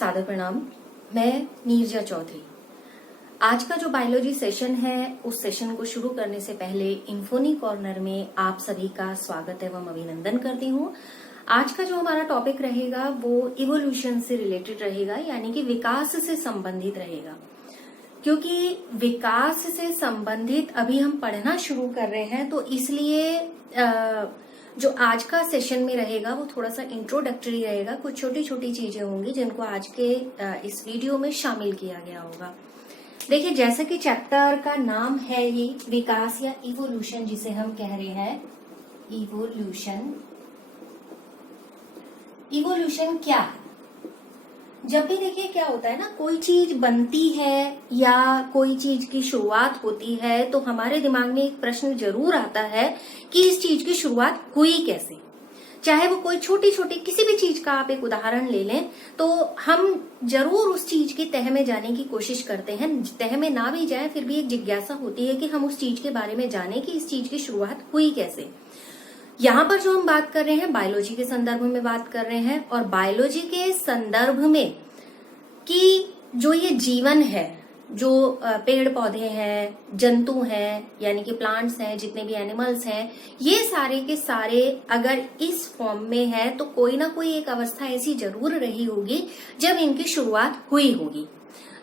सादर प्रणाम। मैं नीरजा चौधरी। आज का जो बायोलॉजी सेशन है उस सेशन को शुरू करने से पहले इन्फोनी कॉर्नर में आप सभी का स्वागत एवं अभिनंदन करती हूँ। आज का जो हमारा टॉपिक रहेगा वो इवोल्यूशन से रिलेटेड रहेगा, यानी कि विकास से संबंधित रहेगा। क्योंकि विकास से संबंधित अभी हम पढ़ना शुरू कर रहे हैं, तो इसलिए जो आज का सेशन में रहेगा वो थोड़ा सा इंट्रोडक्टरी रहेगा। कुछ छोटी छोटी चीजें होंगी जिनको आज के इस वीडियो में शामिल किया गया होगा। देखिए, जैसा कि चैप्टर का नाम है ही विकास या इवोल्यूशन, जिसे हम कह रहे हैं इवोल्यूशन। इवोल्यूशन क्या है? जब भी देखिए क्या होता है ना, कोई चीज बनती है या कोई चीज की शुरुआत होती है तो हमारे दिमाग में एक प्रश्न जरूर आता है कि इस चीज की शुरुआत हुई कैसे। चाहे वो कोई छोटी छोटी किसी भी चीज का आप एक उदाहरण ले लें, तो हम जरूर उस चीज की तह में जाने की कोशिश करते हैं। तह में ना भी जाए फिर भी एक जिज्ञासा होती है कि हम उस चीज के बारे में जाने कि इस चीज की शुरुआत हुई कैसे। यहाँ पर जो हम बात कर रहे हैं बायोलॉजी के संदर्भ में बात कर रहे हैं, और बायोलॉजी के संदर्भ में कि जो ये जीवन है, जो पेड़ पौधे हैं, जंतु हैं, यानी कि प्लांट्स हैं, जितने भी एनिमल्स हैं, ये सारे के सारे अगर इस फॉर्म में है तो कोई ना कोई एक अवस्था ऐसी जरूर रही होगी जब इनकी शुरुआत हुई होगी।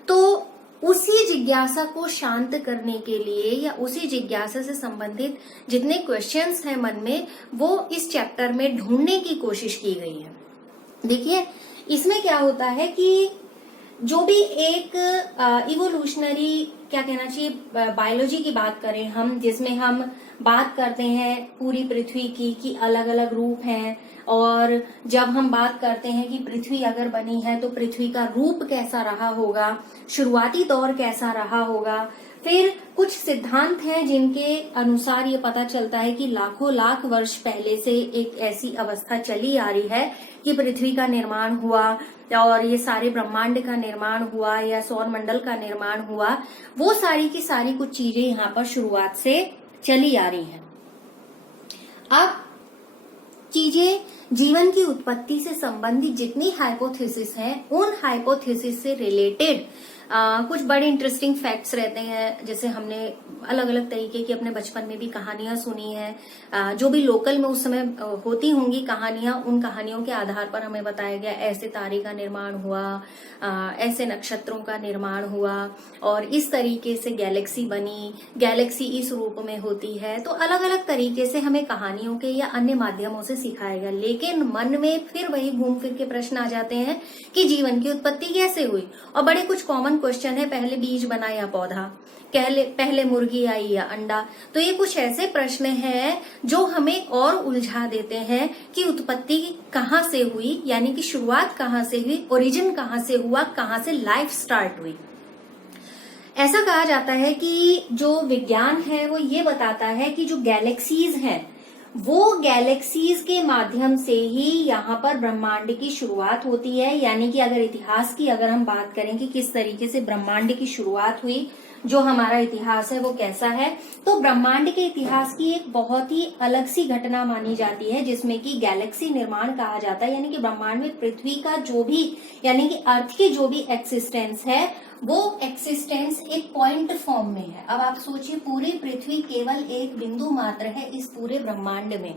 तो उसी जिज्ञासा को शांत करने के लिए या उसी जिज्ञासा से संबंधित जितने क्वेश्चंस हैं मन में, वो इस चैप्टर में ढूंढने की कोशिश की गई है। देखिए, इसमें क्या होता है कि जो भी एक इवोल्यूशनरी क्या कहना चाहिए बायोलॉजी की बात करें हम, जिसमें हम बात करते हैं पूरी पृथ्वी की कि अलग अलग रूप हैं, और जब हम बात करते हैं कि पृथ्वी अगर बनी है तो पृथ्वी का रूप कैसा रहा होगा, शुरुआती दौर कैसा रहा होगा, फिर कुछ सिद्धांत हैं जिनके अनुसार ये पता चलता है कि लाखों लाख वर्ष पहले से एक ऐसी अवस्था चली आ रही है कि पृथ्वी का निर्माण हुआ और ये सारे ब्रह्मांड का निर्माण हुआ या सौर मंडल का निर्माण हुआ। वो सारी की सारी कुछ चीजें यहाँ पर शुरुआत से चली आ रही हैं। अब चीजें जीवन की उत्पत्ति से संबंधित जितनी हाइपोथेसिस हैं, उन हाइपोथेसिस से रिलेटेड कुछ बड़े इंटरेस्टिंग फैक्ट्स रहते हैं। जैसे हमने अलग अलग तरीके की अपने बचपन में भी कहानियां सुनी हैं, जो भी लोकल में उस समय होती होंगी कहानियां, उन कहानियों के आधार पर हमें बताया गया ऐसे तारे का निर्माण हुआ, ऐसे नक्षत्रों का निर्माण हुआ, और इस तरीके से गैलेक्सी बनी, गैलेक्सी इस रूप में होती है। तो अलग अलग तरीके से हमें कहानियों के या अन्य माध्यमों से सिखाया गया। लेकिन मन में फिर वही घूम फिर के प्रश्न आ जाते हैं कि जीवन की उत्पत्ति कैसे हुई। और बड़े कुछ कॉमन क्वेश्चन है, पहले बीज बना या पौधा, पहले मुर्गी आई या अंडा। तो ये कुछ ऐसे प्रश्न हैं जो हमें और उलझा देते हैं कि उत्पत्ति कहाँ से हुई, यानी कि शुरुआत कहाँ से हुई, ओरिजिन कहाँ से हुआ, कहाँ से लाइफ स्टार्ट हुई। ऐसा कहा जाता है कि जो विज्ञान है वो ये बताता है कि जो गैलेक्सीज हैं वो गैलेक्सीज के माध्यम से ही यहाँ पर ब्रह्मांड की शुरुआत होती है। यानी कि अगर इतिहास की अगर हम बात करें कि किस तरीके से ब्रह्मांड की शुरुआत हुई, जो हमारा इतिहास है वो कैसा है, तो ब्रह्मांड के इतिहास की एक बहुत ही अलग सी घटना मानी जाती है जिसमें कि गैलेक्सी निर्माण कहा जाता है। यानी कि ब्रह्मांड में पृथ्वी का जो भी, यानी कि अर्थ की जो भी एक्सिस्टेंस है वो एक्सिस्टेंस एक पॉइंट फॉर्म में है। अब आप सोचिए, पूरी पृथ्वी केवल एक बिंदु मात्र है इस पूरे ब्रह्मांड में।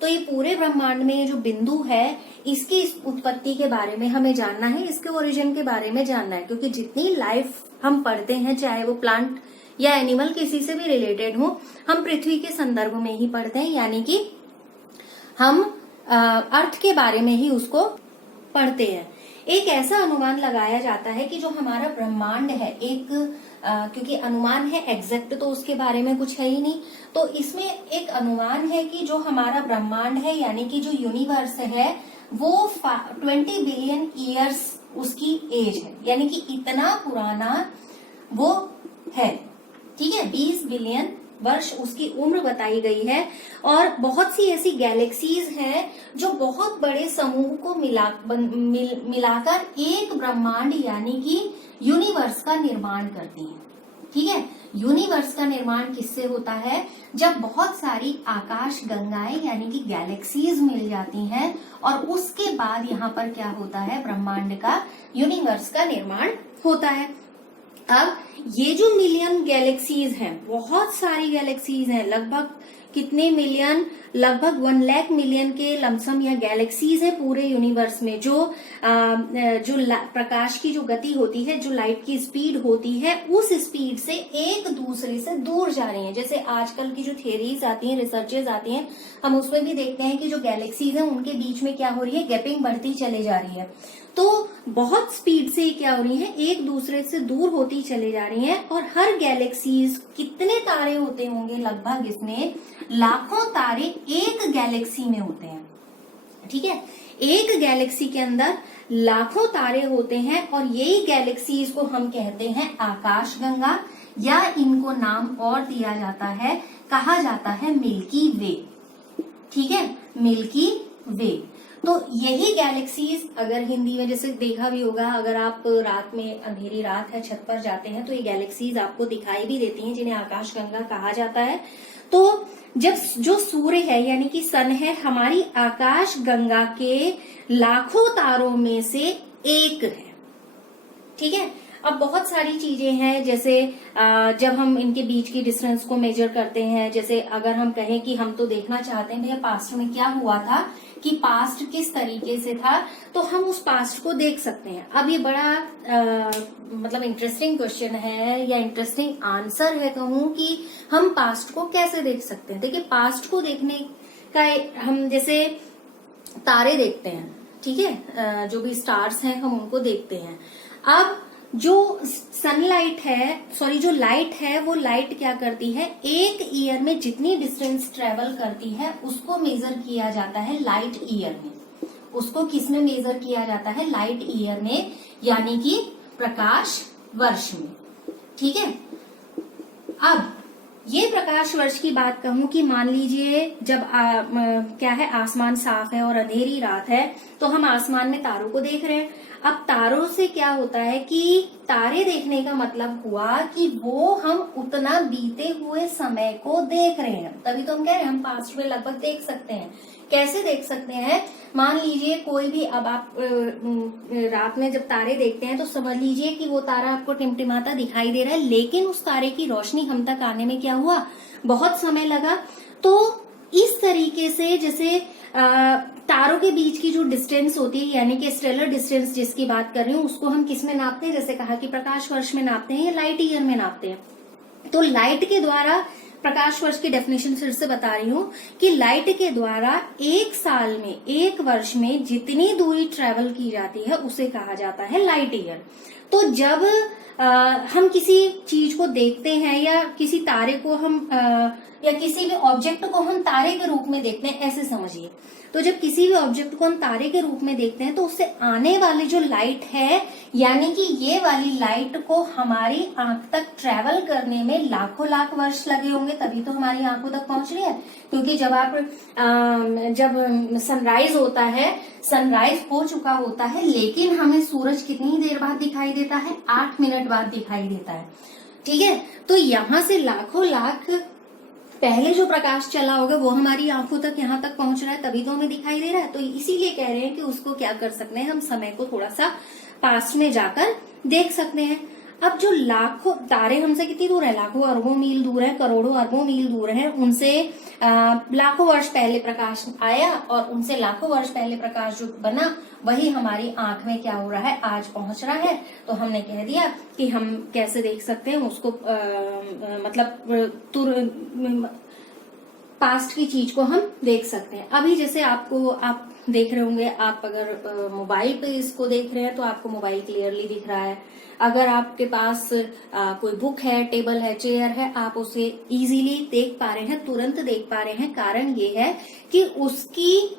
तो ये पूरे ब्रह्मांड में ये जो बिंदु है, इसकी उत्पत्ति के बारे में हमें जानना है, इसके ओरिजिन के बारे में जानना है। क्योंकि जितनी लाइफ हम पढ़ते हैं, चाहे वो प्लांट या एनिमल किसी से भी रिलेटेड हो, हम पृथ्वी के संदर्भ में ही पढ़ते हैं। यानी कि हम अर्थ के बारे में ही उसको पढ़ते हैं। एक ऐसा अनुमान लगाया जाता है कि जो हमारा ब्रह्मांड है, एक क्योंकि अनुमान है, एग्जैक्ट तो उसके बारे में कुछ है ही नहीं, तो इसमें एक अनुमान है कि जो हमारा ब्रह्मांड है, यानी कि जो यूनिवर्स है, वो 20 बिलियन ईयर्स उसकी एज है। यानी कि इतना पुराना वो है। ठीक है, 20 बिलियन वर्ष उसकी उम्र बताई गई है। और बहुत सी ऐसी गैलेक्सीज हैं जो बहुत बड़े समूह को मिलाकर एक ब्रह्मांड यानी कि यूनिवर्स का निर्माण करती हैं। ठीक है, यूनिवर्स का निर्माण किससे होता है? जब बहुत सारी आकाश गंगाएं यानी कि गैलेक्सीज मिल जाती हैं और उसके बाद यहाँ पर क्या होता है, ब्रह्मांड का, यूनिवर्स का निर्माण होता है। अब ये जो मिलियन गैलेक्सीज हैं, बहुत सारी गैलेक्सीज हैं, लगभग कितने मिलियन, लगभग 1 लाख मिलियन के लमसम या गैलेक्सीज है पूरे यूनिवर्स में, जो प्रकाश की जो गति होती है, जो लाइट की स्पीड होती है, उस स्पीड से एक दूसरे से दूर जा रही है। जैसे आजकल की जो थियरीज आती हैं, रिसर्चेज आती हैं, हम उसमें भी देखते हैं कि जो गैलेक्सीज हैं उनके बीच में क्या हो रही है, गैपिंग बढ़ती चले जा रही है। तो बहुत स्पीड से क्या हो रही है, एक दूसरे से दूर होती चले जा रही हैं। और हर गैलेक्सीज, कितने तारे होते होंगे, लगभग इसमें लाखों तारे एक गैलेक्सी में होते हैं। ठीक है, एक गैलेक्सी के अंदर लाखों तारे होते हैं और यही गैलेक्सीज को हम कहते हैं आकाशगंगा, या इनको नाम और दिया जाता है, कहा जाता है मिल्की वे। ठीक है, मिल्की वे। तो यही गैलेक्सीज, अगर हिंदी में जैसे देखा भी होगा, अगर आप रात में, अंधेरी रात है, छत पर जाते हैं तो ये गैलेक्सीज आपको दिखाई भी देती हैं, जिन्हें आकाशगंगा कहा जाता है। तो जब जो सूर्य है यानी कि सन है, हमारी आकाश गंगा के लाखों तारों में से एक है। ठीक है, अब बहुत सारी चीजें हैं, जैसे जब हम इनके बीच की डिस्टेंस को मेजर करते हैं, जैसे अगर हम कहें कि हम तो देखना चाहते हैं भैया पास्ट में क्या हुआ था, कि पास्ट किस तरीके से था, तो हम उस पास्ट को देख सकते हैं। अब ये बड़ा मतलब इंटरेस्टिंग क्वेश्चन है या इंटरेस्टिंग आंसर है कहूं, कि हम पास्ट को कैसे देख सकते हैं। देखिए, पास्ट को देखने का हम जैसे तारे देखते हैं, ठीक है, जो भी स्टार्स हैं हम उनको देखते हैं। अब जो सनलाइट है, सॉरी जो लाइट है, वो लाइट क्या करती है, एक ईयर में जितनी डिस्टेंस ट्रेवल करती है उसको मेजर किया जाता है लाइट ईयर में। उसको किस में मेजर किया जाता है, लाइट ईयर में, यानी कि प्रकाश वर्ष में। ठीक है, अब ये प्रकाश वर्ष की बात कहूं कि मान लीजिए जब क्या है, आसमान साफ है और अंधेरी रात है, तो हम आसमान में तारों को देख रहे हैं। अब तारों से क्या होता है कि तारे देखने का मतलब हुआ कि वो हम उतना बीते हुए समय को देख रहे हैं, तभी तो हम कह रहे हैं हम पास्ट में लगभग देख सकते हैं। कैसे देख सकते हैं, मान लीजिए कोई भी, अब आप रात में जब तारे देखते हैं तो समझ लीजिए कि वो तारा आपको टिमटिमाता दिखाई दे रहा है, लेकिन उस तारे की रोशनी हम तक आने में क्या हुआ, बहुत समय लगा। तो इस तरीके से जैसे तारों के बीच की जो डिस्टेंस होती है, यानी कि स्टेलर डिस्टेंस जिसकी बात कर रही हूँ, उसको हम किस में नापते हैं, जैसे कहा कि प्रकाश वर्ष में नापते हैं या लाइट ईयर में नापते हैं। तो लाइट के द्वारा, प्रकाश वर्ष की डेफिनेशन फिर से बता रही हूँ कि लाइट के द्वारा एक साल में, एक वर्ष में जितनी दूरी ट्रेवल की जाती है उसे कहा जाता है लाइट ईयर। तो जब हम किसी चीज को देखते हैं या किसी तारे को हम या किसी भी ऑब्जेक्ट को हम तारे के रूप में देखते हैं, ऐसे समझिए। तो जब किसी भी ऑब्जेक्ट को हम तारे के रूप में देखते हैं तो उससे आने वाली जो लाइट है, यानी कि ये वाली लाइट को हमारी आंख तक ट्रेवल करने में लाखों लाख वर्ष लगे होंगे, तभी तो हमारी आंखों तक पहुंच रही है। क्योंकि जब आप जब सनराइज होता है, सनराइज हो चुका होता है, लेकिन हमें सूरज कितनी देर बाद दिखाई देता है, 8 मिनट बाद दिखाई देता है। ठीक है, तो यहाँ से लाखों लाख पहले जो प्रकाश चला होगा वो हमारी आंखों तक, यहाँ तक पहुंच रहा है, तभी तो हमें दिखाई दे रहा है। तो इसीलिए कह रहे हैं कि उसको क्या कर सकते हैं, हम समय को थोड़ा सा पास्ट में जाकर देख सकते हैं। अब जो लाखों तारे हमसे कितनी दूर है, लाखों अरबों मील दूर है, करोड़ों अरबों मील दूर है, उनसे लाखों वर्ष पहले प्रकाश आया और उनसे लाखों वर्ष पहले प्रकाश जो बना वही हमारी आंख में क्या हो रहा है, आज पहुंच रहा है। तो हमने कह दिया कि हम कैसे देख सकते हैं उसको, मतलब पास्ट की चीज को हम देख सकते हैं। अभी जैसे आप देख रहे होंगे, आप अगर मोबाइल पे इसको देख रहे हैं तो आपको मोबाइल क्लियरली दिख रहा है। अगर आपके पास कोई बुक है, टेबल है, चेयर है, आप उसे इजीली देख पा रहे हैं, तुरंत देख पा रहे हैं। कारण ये है कि उसकी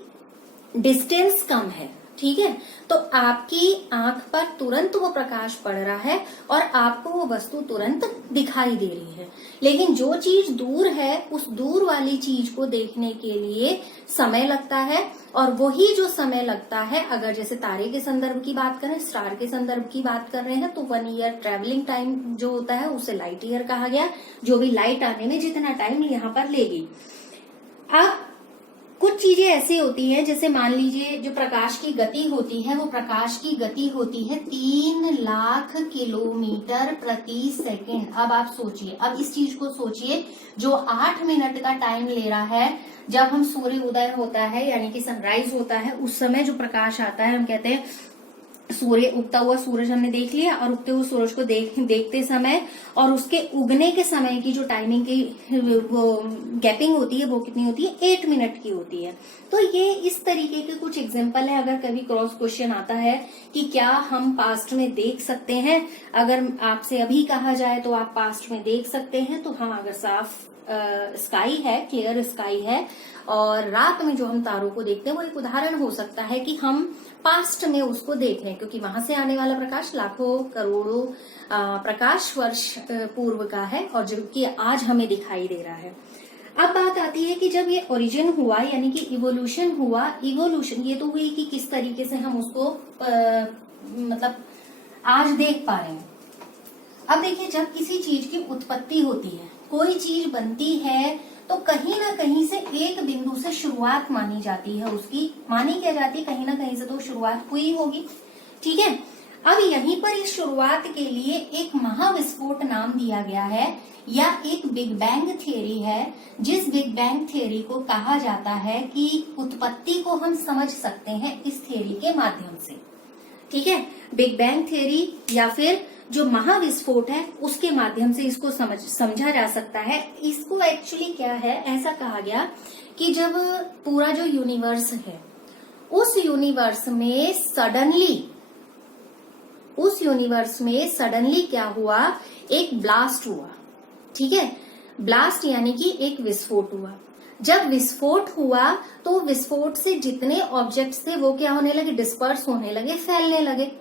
डिस्टेंस कम है, ठीक है। तो आपकी आंख पर तुरंत वो प्रकाश पड़ रहा है और आपको वो वस्तु तुरंत दिखाई दे रही है। लेकिन जो चीज दूर है, उस दूर वाली चीज को देखने के लिए समय लगता है, और वही जो समय लगता है, अगर जैसे तारे के संदर्भ की बात करें, स्टार के संदर्भ की बात कर रहे हैं, तो 1 ईयर ट्रेवलिंग टाइम जो होता है उसे लाइट ईयर कहा गया, जो भी लाइट आने में जितना टाइम यहाँ पर लेगी। अब कुछ चीजें ऐसी होती हैं, जैसे मान लीजिए जो प्रकाश की गति होती है, वो प्रकाश की गति होती है 3 लाख किलोमीटर प्रति सेकंड। अब आप सोचिए, अब इस चीज को सोचिए, जो 8 मिनट का टाइम ले रहा है, जब हम सूर्य उदय होता है यानी कि सनराइज होता है, उस समय जो प्रकाश आता है, हम कहते हैं सूर्य, उगता हुआ सूरज हमने देख लिया, और उगते हुए सूरज को देखते समय और उसके उगने के समय की जो टाइमिंग की वो गैपिंग होती है, वो कितनी होती है, 8 मिनट की होती है। तो ये इस तरीके के कुछ एग्जांपल है। अगर कभी क्रॉस क्वेश्चन आता है कि क्या हम पास्ट में देख सकते हैं, अगर आपसे अभी कहा जाए तो आप पास्ट में देख सकते हैं, तो हाँ, अगर साफ स्काई है, क्लियर स्काई है, और रात में जो हम तारों को देखते हैं, वो एक उदाहरण हो सकता है कि हम पास्ट में उसको देख रहे हैं, क्योंकि वहां से आने वाला प्रकाश लाखों करोड़ों प्रकाश वर्ष पूर्व का है, और जो कि आज हमें दिखाई दे रहा है। अब बात आती है कि जब ये ओरिजिन हुआ, यानी कि इवोल्यूशन हुआ, इवोल्यूशन ये तो हुई कि किस तरीके से हम उसको मतलब आज देख पा रहे हैं। अब देखिए, जब किसी चीज की उत्पत्ति होती है, कोई चीज बनती है, तो कहीं ना कहीं से एक बिंदु से शुरुआत मानी जाती है उसकी, मानी क्या जाती है, कहीं ना कहीं से तो शुरुआत हुई होगी, ठीक है। अब यहीं पर इस शुरुआत के लिए एक महाविस्फोट नाम दिया गया है, या एक बिग बैंग थ्योरी है, जिस बिग बैंग थ्योरी को कहा जाता है कि उत्पत्ति को हम समझ सकते हैं इस थ्योरी के माध्यम से, ठीक है। बिग बैंग थ्योरी या फिर जो महाविस्फोट है, उसके माध्यम से इसको समझा जा सकता है। इसको एक्चुअली क्या है, ऐसा कहा गया कि जब पूरा जो यूनिवर्स है, उस यूनिवर्स में सडनली क्या हुआ, एक ब्लास्ट हुआ, ठीक है। ब्लास्ट यानी कि एक विस्फोट हुआ। जब विस्फोट हुआ, तो विस्फोट से जितने ऑब्जेक्ट्स थे वो क्या होने लगे, डिस्पर्स होने लगे, फैलने लगे।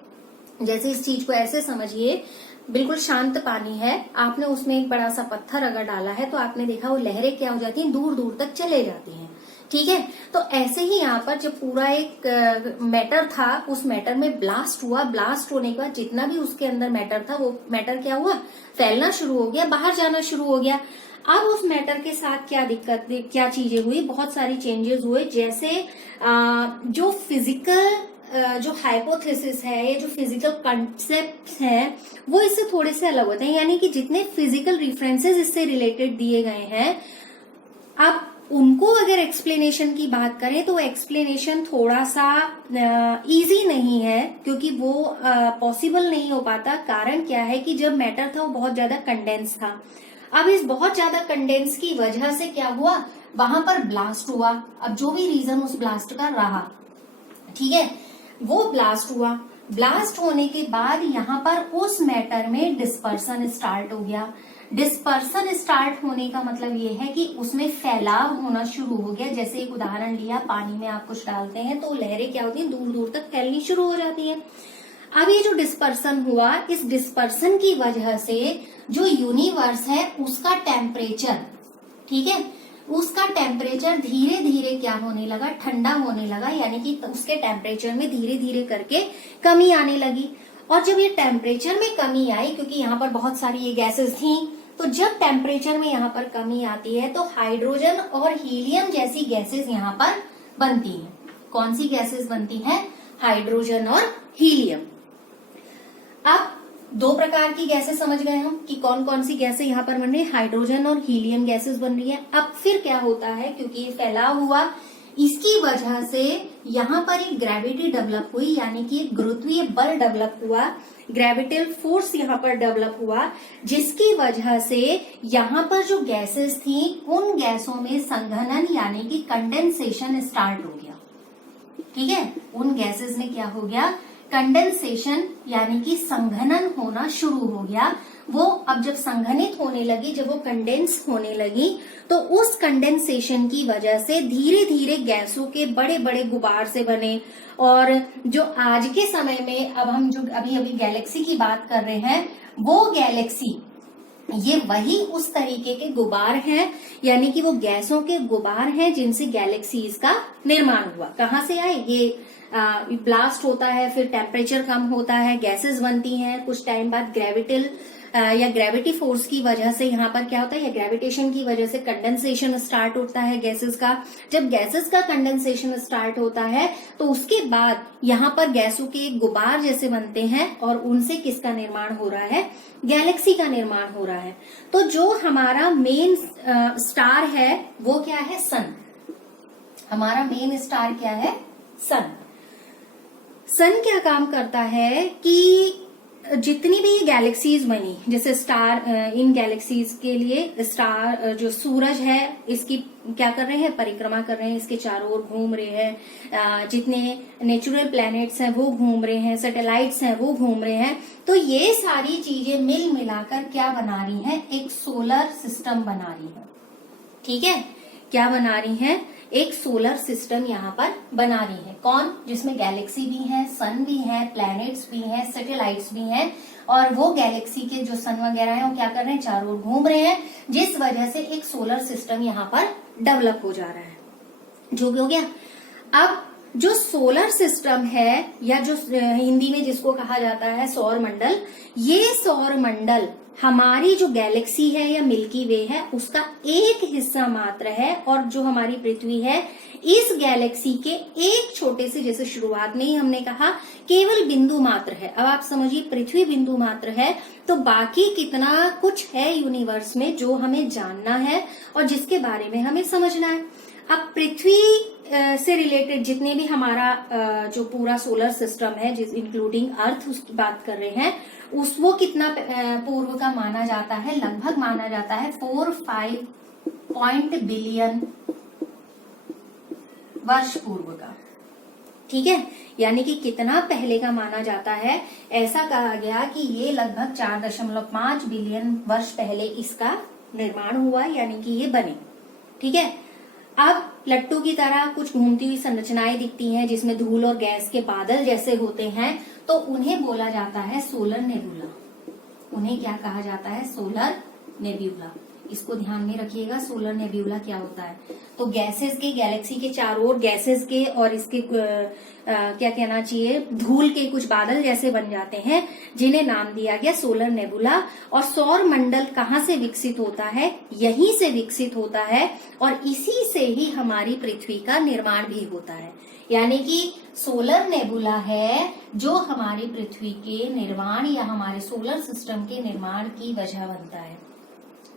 जैसे इस चीज को ऐसे समझिए, बिल्कुल शांत पानी है, आपने उसमें एक बड़ा सा पत्थर अगर डाला है, तो आपने देखा वो लहरें क्या हो जाती हैं, दूर दूर तक चले जाती हैं, ठीक है। तो ऐसे ही यहाँ पर जब पूरा एक मैटर था, उस मैटर में ब्लास्ट हुआ, ब्लास्ट होने के बाद जितना भी उसके अंदर मैटर था, वो मैटर क्या हुआ, फैलना शुरू हो गया, बाहर जाना शुरू हो गया। अब उस मैटर के साथ क्या चीजें हुई, बहुत सारी चेंजेस हुए। जैसे जो फिजिकल जो हाइपोथेसिस है, ये जो फिजिकल कंसेप्ट है, वो इससे थोड़े से अलग होते हैं, यानी कि जितने फिजिकल रिफरेंसेस इससे रिलेटेड दिए गए हैं, अब उनको अगर एक्सप्लेनेशन की बात करें तो एक्सप्लेनेशन थोड़ा सा इजी नहीं है, क्योंकि वो पॉसिबल नहीं हो पाता। कारण क्या है कि जब मैटर था वो बहुत ज्यादा कंडेंस था। अब इस बहुत ज्यादा कंडेंस की वजह से क्या हुआ, वहां पर ब्लास्ट हुआ। अब जो भी रीजन उस ब्लास्ट का रहा, ठीक है, वो ब्लास्ट हुआ। ब्लास्ट होने के बाद यहाँ पर उस मैटर में डिस्पर्सन स्टार्ट हो गया। डिस्पर्सन स्टार्ट होने का मतलब ये है कि उसमें फैलाव होना शुरू हो गया। जैसे एक उदाहरण लिया, पानी में आप कुछ डालते हैं तो लहरें क्या होती हैं, दूर दूर तक फैलनी शुरू हो जाती हैं। अब ये जो डिस्पर्सन हुआ, इस डिस्पर्सन की वजह से जो यूनिवर्स है उसका टेम्परेचर, ठीक है, उसका टेम्परेचर धीरे धीरे क्या होने लगा, ठंडा होने लगा, यानी कि उसके टेम्परेचर में धीरे धीरे करके कमी आने लगी। और जब ये टेम्परेचर में कमी आई, क्योंकि यहाँ पर बहुत सारी ये गैसेस थी, तो जब टेम्परेचर में यहाँ पर कमी आती है तो हाइड्रोजन और हीलियम जैसी गैसेस यहाँ पर बनती हैं। कौन सी गैसेस बनती हैं, हाइड्रोजन और हीलियम। अब 2 प्रकार की गैसेस समझ गए हम कि कौन कौन सी गैसें यहाँ पर बन रही है, हाइड्रोजन और हीलियम गैसेस बन रही है। अब फिर क्या होता है, क्योंकि ये फैलाव हुआ, इसकी वजह से यहाँ पर एक ग्रेविटी डेवलप हुई, यानी कि एक गुरुत्वीय बल डेवलप हुआ, ग्रेविटल फोर्स यहाँ पर डेवलप हुआ, जिसकी वजह से यहाँ पर जो गैसेस थी, उन गैसों में संघनन यानी कि कंडेंसेशन स्टार्ट हो गया, ठीक है। उन गैसेस में क्या हो गया, कंडेंसेशन यानी कि संघनन होना शुरू हो गया। वो अब जब संघनित होने लगी, जब वो कंडेंस होने लगी, तो उस कंडेंसेशन की वजह से धीरे धीरे गैसों के बड़े बड़े गुबार से बने। और जो आज के समय में अब हम जो अभी अभी गैलेक्सी की बात कर रहे हैं, वो गैलेक्सी ये वही उस तरीके के गुबार हैं, यानी कि वो गैसों के गुबार हैं जिनसे गैलेक्सीज का निर्माण हुआ। कहाँ से आए? ये ब्लास्ट होता है, फिर टेम्परेचर कम होता है, गैसेस बनती हैं, कुछ टाइम बाद या ग्रेविटी फोर्स की वजह से यहाँ पर क्या होता है, या ग्रेविटेशन की वजह से कंडेंसेशन स्टार्ट होता है गैसेस का। जब गैसेस का कंडेंसेशन स्टार्ट होता है तो उसके बाद यहाँ पर गैसों के गुबार जैसे बनते हैं और उनसे किसका निर्माण हो रहा है? गैलेक्सी का निर्माण हो रहा है। तो जो हमारा मेन स्टार है वो क्या है? सन। हमारा मेन स्टार क्या है? सन। सन क्या काम करता है कि जितनी भी गैलेक्सीज बनी, जैसे स्टार, इन गैलेक्सीज के लिए स्टार जो सूरज है इसकी क्या कर रहे हैं? परिक्रमा कर रहे हैं, इसके चारों ओर घूम रहे हैं। जितने नेचुरल प्लैनेट्स हैं वो घूम रहे हैं, सैटेलाइट्स हैं वो घूम रहे हैं। तो ये सारी चीजें मिल मिलाकर क्या बना रही हैं? एक सोलर सिस्टम बना रही है। ठीक है, क्या बना रही हैं? एक सोलर सिस्टम यहाँ पर बना रही है। कौन? जिसमें गैलेक्सी भी है, सन भी है, प्लैनेट्स भी हैं, सैटेलाइट्स भी हैं। और वो गैलेक्सी के जो सन वगैरह हैं वो क्या कर रहे हैं? चारों ओर घूम रहे हैं, जिस वजह से एक सोलर सिस्टम यहाँ पर डेवलप हो जा रहा है। जो भी हो गया। अब जो सोलर सिस्टम है, या जो हिंदी में जिसको कहा जाता है सौर मंडल, ये सौर मंडल हमारी जो गैलेक्सी है या मिल्की वे है उसका एक हिस्सा मात्र है। और जो हमारी पृथ्वी है इस गैलेक्सी के एक छोटे से, जैसे शुरुआत में ही हमने कहा, केवल बिंदु मात्र है। अब आप समझिए, पृथ्वी बिंदु मात्र है तो बाकी कितना कुछ है यूनिवर्स में जो हमें जानना है और जिसके बारे में हमें समझना है। अब पृथ्वी से रिलेटेड जितने भी हमारा जो पूरा सोलर सिस्टम है, जिस इंक्लूडिंग अर्थ उसकी बात कर रहे हैं, वो कितना पूर्व का माना जाता है? लगभग माना जाता है 4-5 बिलियन वर्ष पूर्व का। ठीक है, यानी कि कितना पहले का माना जाता है? ऐसा कहा गया कि ये लगभग 4.5 बिलियन वर्ष पहले इसका निर्माण हुआ, यानी कि ये बने। ठीक है, अब लट्टू की तरह कुछ घूमती हुई संरचनाएं दिखती हैं जिसमें धूल और गैस के बादल जैसे होते हैं, तो उन्हें बोला जाता है सोलर नेबुला। उन्हें क्या कहा जाता है? Solar nebula. इसको ध्यान में रखिएगा, सोलर नेब्यूला क्या होता है। तो गैसेस के, गैलेक्सी के चारों ओर गैसेस के और इसके क्या कहना चाहिए, धूल के कुछ बादल जैसे बन जाते हैं, जिन्हें नाम दिया गया सोलर नेबुला। और सौर मंडल कहाँ से विकसित होता है? यहीं से विकसित होता है और इसी से ही हमारी पृथ्वी का निर्माण भी होता है। यानी कि सोलर नेबुला है जो हमारी पृथ्वी के निर्माण या हमारे सोलर सिस्टम के निर्माण की वजह बनता है।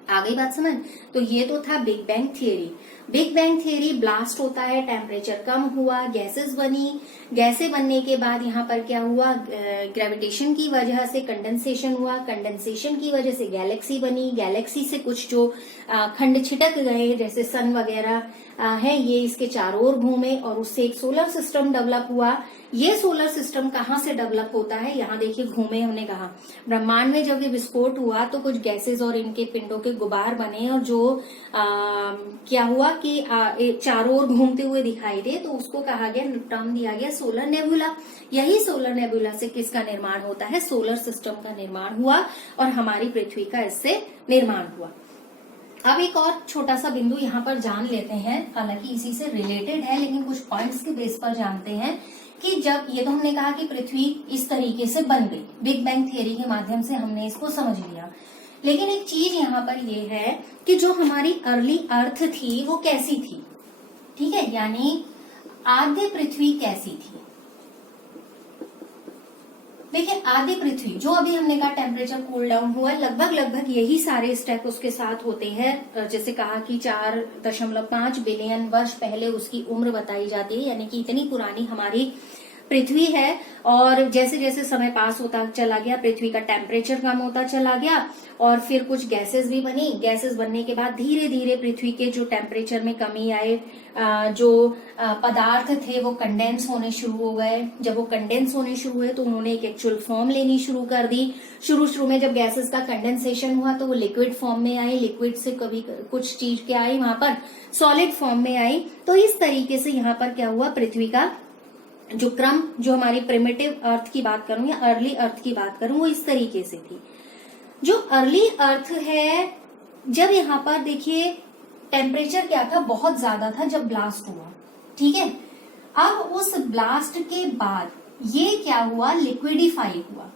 आ गई बात समझ? तो ये तो था big bang theory. Big bang theory, blast होता है, टेम्परेचर कम हुआ, गैसेस बनी, गैसें बनने के बाद यहाँ पर क्या हुआ? ग्रेविटेशन की वजह से कंडेंसेशन हुआ, कंडेंसेशन की वजह से गैलेक्सी बनी, गैलेक्सी से कुछ जो खंड छिटक गए जैसे सन वगैरह है, ये इसके चारों ओर घूमे और उससे एक सोलर सिस्टम डेवलप हुआ। ये सोलर सिस्टम कहाँ से डेवलप होता है? यहाँ देखिए, घूमे, हमने कहा ब्रह्मांड में जब ये विस्फोट हुआ तो कुछ गैसेस और इनके पिंडों के गुबार बने और जो क्या हुआ कि चारों ओर घूमते हुए दिखाई दे, तो उसको कहा गया, टर्म दिया गया सोलर नेबुला। यही सोलर नेबुला से किसका निर्माण होता है? सोलर सिस्टम का निर्माण हुआ और हमारी पृथ्वी का इससे निर्माण हुआ। अब एक और छोटा सा बिंदु यहाँ पर जान लेते हैं, हालांकि इसी से रिलेटेड है लेकिन कुछ पॉइंट्स के बेस पर जानते हैं कि जब ये तो हमने कहा कि पृथ्वी इस तरीके से बन गई, बिग बैंग थियरी के माध्यम से हमने इसको समझ लिया। लेकिन एक चीज यहाँ पर ये है कि जो हमारी अर्ली अर्थ थी वो कैसी थी? ठीक है, यानी आद्य पृथ्वी कैसी थी? देखिए, आदि पृथ्वी जो अभी हमने कहा टेम्परेचर कूल डाउन हुआ, लगभग यही सारे स्टेप उसके साथ होते हैं। जैसे कहा कि 4.5 बिलियन वर्ष पहले उसकी उम्र बताई जाती है, यानी कि इतनी पुरानी हमारी पृथ्वी है, और जैसे जैसे समय पास होता चला गया पृथ्वी का टेम्परेचर कम होता चला गया, और फिर कुछ गैसेस भी बनी। गैसेस बनने के बाद धीरे धीरे पृथ्वी के जो टेम्परेचर में कमी आए, जो पदार्थ थे वो कंडेंस होने शुरू हो गए। जब वो कंडेंस होने शुरू हुए तो उन्होंने एक एक्चुअल फॉर्म लेनी शुरू कर दी। शुरू में जब गैसेस का कंडेंसेशन हुआ तो वो लिक्विड फॉर्म में आई, लिक्विड से कभी कुछ चीज क्या आई वहां पर, सॉलिड फॉर्म में आई। तो इस तरीके से यहाँ पर क्या हुआ, पृथ्वी का जो क्रम, जो हमारी प्रिमिटिव अर्थ की बात करूं या अर्ली अर्थ की बात करूं, वो इस तरीके से थी। जो अर्ली अर्थ है, जब यहाँ पर देखिए टेम्परेचर क्या था, बहुत ज्यादा था जब ब्लास्ट हुआ, ठीक है। अब उस ब्लास्ट के बाद ये क्या हुआ, लिक्विडिफाई हुआ।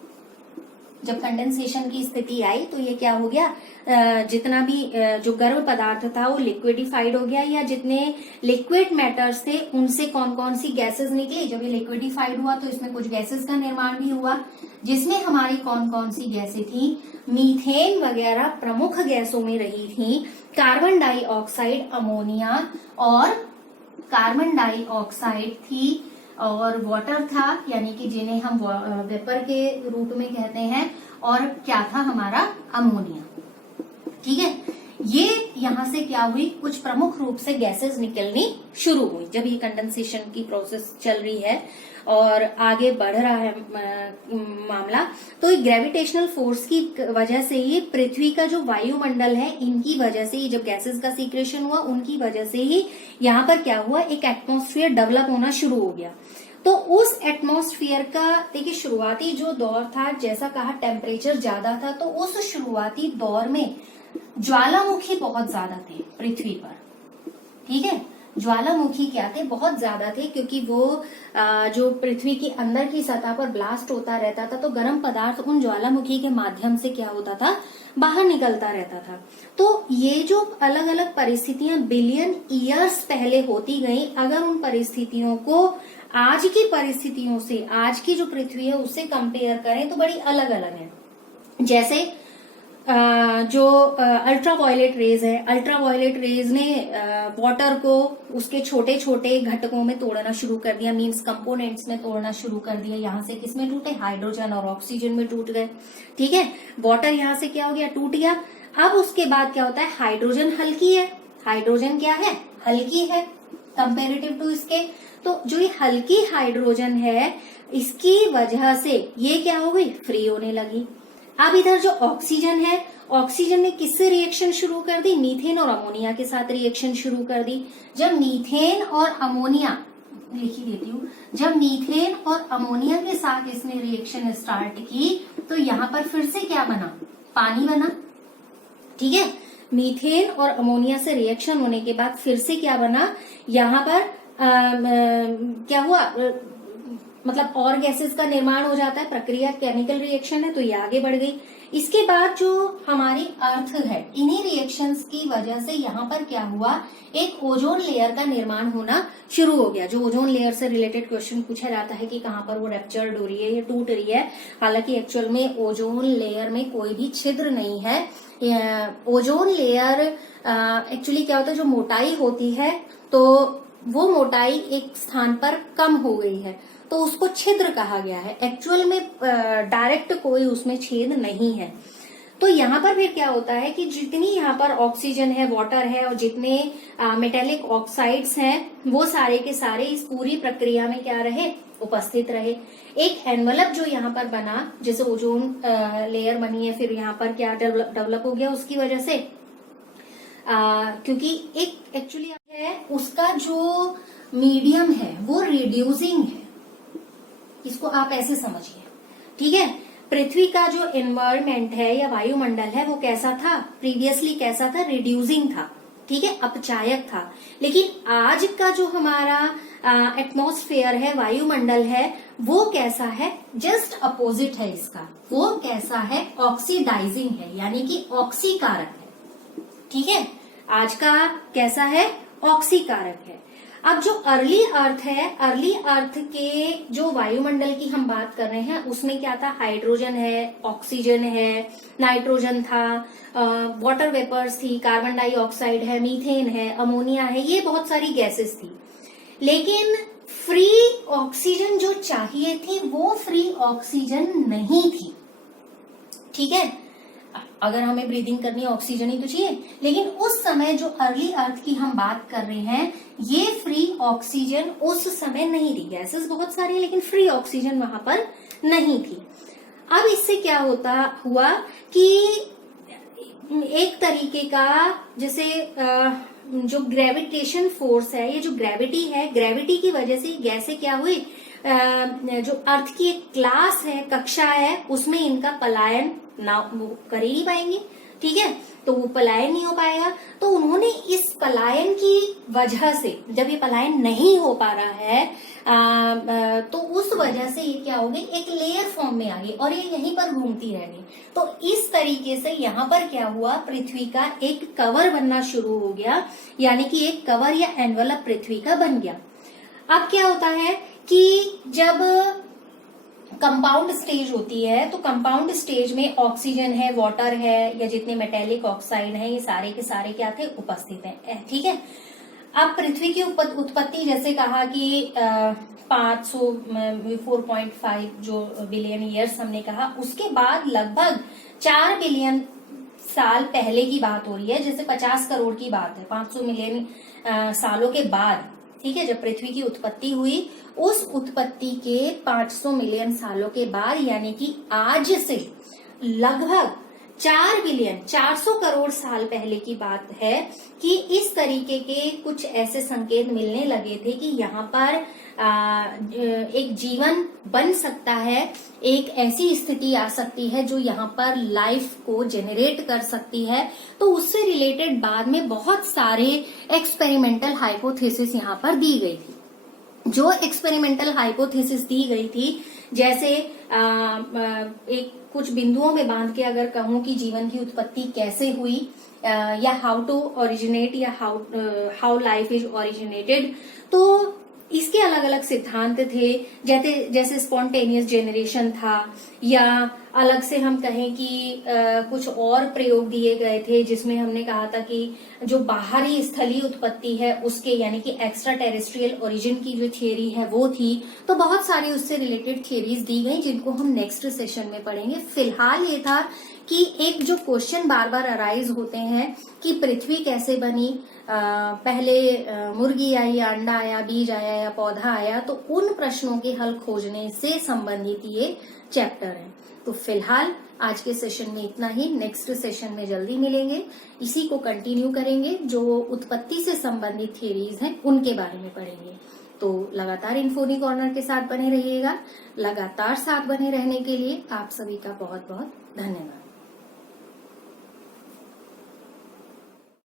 जब कंडेंसेशन की स्थिति आई तो ये क्या हो गया, जितना भी जो गर्म पदार्थ था वो लिक्विडिफाइड हो गया, या जितने लिक्विड मैटर्स थे उनसे कौन कौन सी गैसेस निकली। जब ये लिक्विडिफाइड हुआ तो इसमें कुछ गैसेस का निर्माण भी हुआ, जिसमें हमारी कौन कौन सी गैसें थी, मीथेन वगैरह प्रमुख गैसों में रही थी, कार्बन डाइऑक्साइड, अमोनिया और कार्बन डाइऑक्साइड थी, और वाटर था, यानी कि जिन्हें हम वेपर के रूप में कहते हैं, और क्या था हमारा, अमोनिया, ठीक है। ये यहाँ से क्या हुई, कुछ प्रमुख रूप से गैसेस निकलनी शुरू हुई जब ये कंडेंसेशन की प्रोसेस चल रही है और आगे बढ़ रहा है मामला। तो ग्रेविटेशनल फोर्स की वजह से ही पृथ्वी का जो वायुमंडल है, इनकी वजह से ही, जब गैसेस का सीक्रेशन हुआ उनकी वजह से ही यहाँ पर क्या हुआ, एक एटमॉस्फेयर डेवलप होना शुरू हो गया। तो उस एटमॉस्फेयर का देखिए शुरुआती जो दौर था, जैसा कहा टेम्परेचर ज्यादा था, तो उस शुरुआती दौर में ज्वालामुखी बहुत ज्यादा थे पृथ्वी पर, ठीक है। ज्वालामुखी क्या थे, बहुत ज्यादा थे, क्योंकि वो जो पृथ्वी की अंदर की सतह पर ब्लास्ट होता रहता था तो गर्म पदार्थ उन ज्वालामुखी के माध्यम से क्या होता था, बाहर निकलता रहता था। तो ये जो अलग अलग परिस्थितियां बिलियन ईयर्स पहले होती गई, अगर उन परिस्थितियों को आज की परिस्थितियों से, आज की जो पृथ्वी है उससे कंपेयर करें तो बड़ी अलग अलग है। जैसे जो अल्ट्रावायलेट रेज है, अल्ट्रावायलेट रेज ने वाटर को उसके छोटे छोटे घटकों में तोड़ना शुरू कर दिया, मींस कंपोनेंट्स में तोड़ना शुरू कर दिया। यहाँ से किसमें टूटे, हाइड्रोजन और ऑक्सीजन में टूट गए, ठीक है। वाटर यहाँ से क्या हो गया, टूट गया। अब उसके बाद क्या होता है, हाइड्रोजन हल्की है, हाइड्रोजन क्या है, हल्की है कंपेरेटिव टू इसके। तो जो ये हल्की हाइड्रोजन है, इसकी वजह से ये क्या हो गई, फ्री होने लगी। अब इधर जो ऑक्सीजन है, ऑक्सीजन ने किससे रिएक्शन शुरू कर दी, मीथेन और अमोनिया के साथ रिएक्शन शुरू कर दी। जब मीथेन और अमोनिया, लिख ही देती हूँ, जब मीथेन और अमोनिया के साथ इसने रिएक्शन स्टार्ट की तो यहाँ पर फिर से क्या बना, पानी बना, ठीक है। मीथेन और अमोनिया से रिएक्शन होने के बाद फिर से क्या बना, यहाँ पर क्या हुआ, मतलब और गैसेस का निर्माण हो जाता है, प्रक्रिया केमिकल रिएक्शन है, तो ये आगे बढ़ गई। इसके बाद जो हमारी अर्थ है, इन्हीं रिएक्शंस की वजह से यहाँ पर क्या हुआ, एक ओजोन लेयर का निर्माण होना शुरू हो गया। जो ओजोन लेयर से रिलेटेड क्वेश्चन पूछा जाता है कि कहाँ पर वो रैप्चर्ड हो रही है या टूट रही है, हालांकि एक्चुअल में ओजोन लेयर में कोई भी छिद्र नहीं है। ओजोन लेयर एक्चुअली क्या होता है, जो मोटाई होती है तो वो मोटाई एक स्थान पर कम हो गई है तो उसको छिद्र कहा गया है। एक्चुअल में डायरेक्ट कोई उसमें छेद नहीं है। तो यहाँ पर फिर क्या होता है कि जितनी यहाँ पर ऑक्सीजन है, वाटर है और जितने मेटेलिक ऑक्साइड्स हैं, वो सारे के सारे इस पूरी प्रक्रिया में क्या रहे, उपस्थित रहे। एक एनवलप जो यहाँ पर बना, जैसे ओजोन लेयर बनी है, फिर यहाँ पर क्या डेवलप हो गया उसकी वजह से, क्योंकि एक एक्चुअली है उसका जो मीडियम है वो रिड्यूसिंग है। इसको आप ऐसे समझिए, ठीक है। पृथ्वी का जो एनवायरमेंट है या वायुमंडल है वो कैसा था, प्रीवियसली कैसा था, रिड्यूसिंग था, ठीक है, अपचायक था। लेकिन आज का जो हमारा एटमॉस्फेयर है, वायुमंडल है, वो कैसा है, जस्ट अपोजिट है इसका। वो कैसा है, ऑक्सीडाइजिंग है, यानी कि ऑक्सीकारक है, ठीक है। आज का कैसा है, ऑक्सीकारक है। अब जो अर्ली अर्थ है, अर्ली अर्थ के जो वायुमंडल की हम बात कर रहे हैं उसमें क्या था, हाइड्रोजन है, ऑक्सीजन है, नाइट्रोजन था, वाटर वेपर्स थी, कार्बन डाइऑक्साइड है, मीथेन है, अमोनिया है, ये बहुत सारी गैसेस थी। लेकिन फ्री ऑक्सीजन जो चाहिए थी वो फ्री ऑक्सीजन नहीं थी। ठीक है, अगर हमें ब्रीदिंग करनी है ऑक्सीजन ही तो चाहिए, लेकिन उस समय जो अर्ली अर्थ की हम बात कर रहे हैं, ये फ्री ऑक्सीजन उस समय नहीं थी। गैसेस बहुत सारी है लेकिन फ्री ऑक्सीजन वहां पर नहीं थी। अब इससे क्या हुआ कि एक तरीके का जैसे जो ग्रेविटेशन फोर्स है, ये जो ग्रेविटी है, ग्रेविटी की वजह से गैसें क्या हुई, जो अर्थ की एक क्लास है, कक्षा है, उसमें इनका पलायन ना कर ही नहीं पाएंगे। ठीक है, तो वो पलायन नहीं हो पाएगा। तो उन्होंने इस पलायन की वजह से, जब ये पलायन नहीं हो पा रहा है तो उस वजह से ये क्या हो गई, एक लेयर फॉर्म में आ गई और ये यहीं पर घूमती रह गई। तो इस तरीके से यहाँ पर क्या हुआ, पृथ्वी का एक कवर बनना शुरू हो गया, यानी कि एक कवर या एनवलप पृथ्वी का बन गया। अब क्या होता है कि जब कंपाउंड स्टेज होती है, तो कंपाउंड स्टेज में ऑक्सीजन है, वाटर है, या जितने मेटेलिक ऑक्साइड है, ये सारे के सारे क्या थे, उपस्थित हैं। ठीक है, अब पृथ्वी की उत्पत्ति जैसे कहा कि 4.5 जो बिलियन ईयर्स हमने कहा, उसके बाद लगभग 4 बिलियन साल पहले की बात हो रही है, जैसे 50 करोड़ की बात है, 500 मिलियन सालों के बाद। ठीक है, जब पृथ्वी की उत्पत्ति हुई, उस उत्पत्ति के 500 मिलियन सालों के बाद, यानी कि आज से लगभग 4 बिलियन 400 करोड़ साल पहले की बात है कि इस तरीके के कुछ ऐसे संकेत मिलने लगे थे कि यहाँ पर एक जीवन बन सकता है, एक ऐसी स्थिति आ सकती है जो यहाँ पर लाइफ को जेनरेट कर सकती है। तो उससे रिलेटेड बाद में बहुत सारे एक्सपेरिमेंटल हाइपोथेसिस यहाँ पर दी गई थी। जो एक्सपेरिमेंटल हाइपोथेसिस दी गई थी, जैसे एक कुछ बिंदुओं में बांध के अगर कहूं कि जीवन की उत्पत्ति कैसे हुई, या हाउ टू ओरिजिनेट, या हाउ लाइफ इज ओरिजिनेटेड, तो इसके अलग अलग सिद्धांत थे। जैसे स्पॉन्टेनियस जेनरेशन था, या अलग से हम कहें कि कुछ और प्रयोग दिए गए थे, जिसमें हमने कहा था कि जो बाहरी स्थलीय उत्पत्ति है उसके, यानी कि एक्स्ट्रा टेरेस्ट्रियल ओरिजिन की जो थियरी है वो थी। तो बहुत सारी उससे रिलेटेड थियरीज दी गई, जिनको हम नेक्स्ट सेशन में पढ़ेंगे। फिलहाल ये था कि एक जो क्वेश्चन बार बार अराइज होते हैं कि पृथ्वी कैसे बनी, पहले मुर्गी आई या अंडा आया, बीज आया या पौधा आया, तो उन प्रश्नों के हल खोजने से संबंधित ये चैप्टर है। तो फिलहाल आज के सेशन में इतना ही। नेक्स्ट सेशन में जल्दी मिलेंगे, इसी को कंटिन्यू करेंगे। जो उत्पत्ति से संबंधित थियरीज हैं उनके बारे में पढ़ेंगे। तो लगातार इन्फोनी कॉर्नर के साथ बने रहिएगा। लगातार साथ बने रहने के लिए आप सभी का बहुत बहुत धन्यवाद।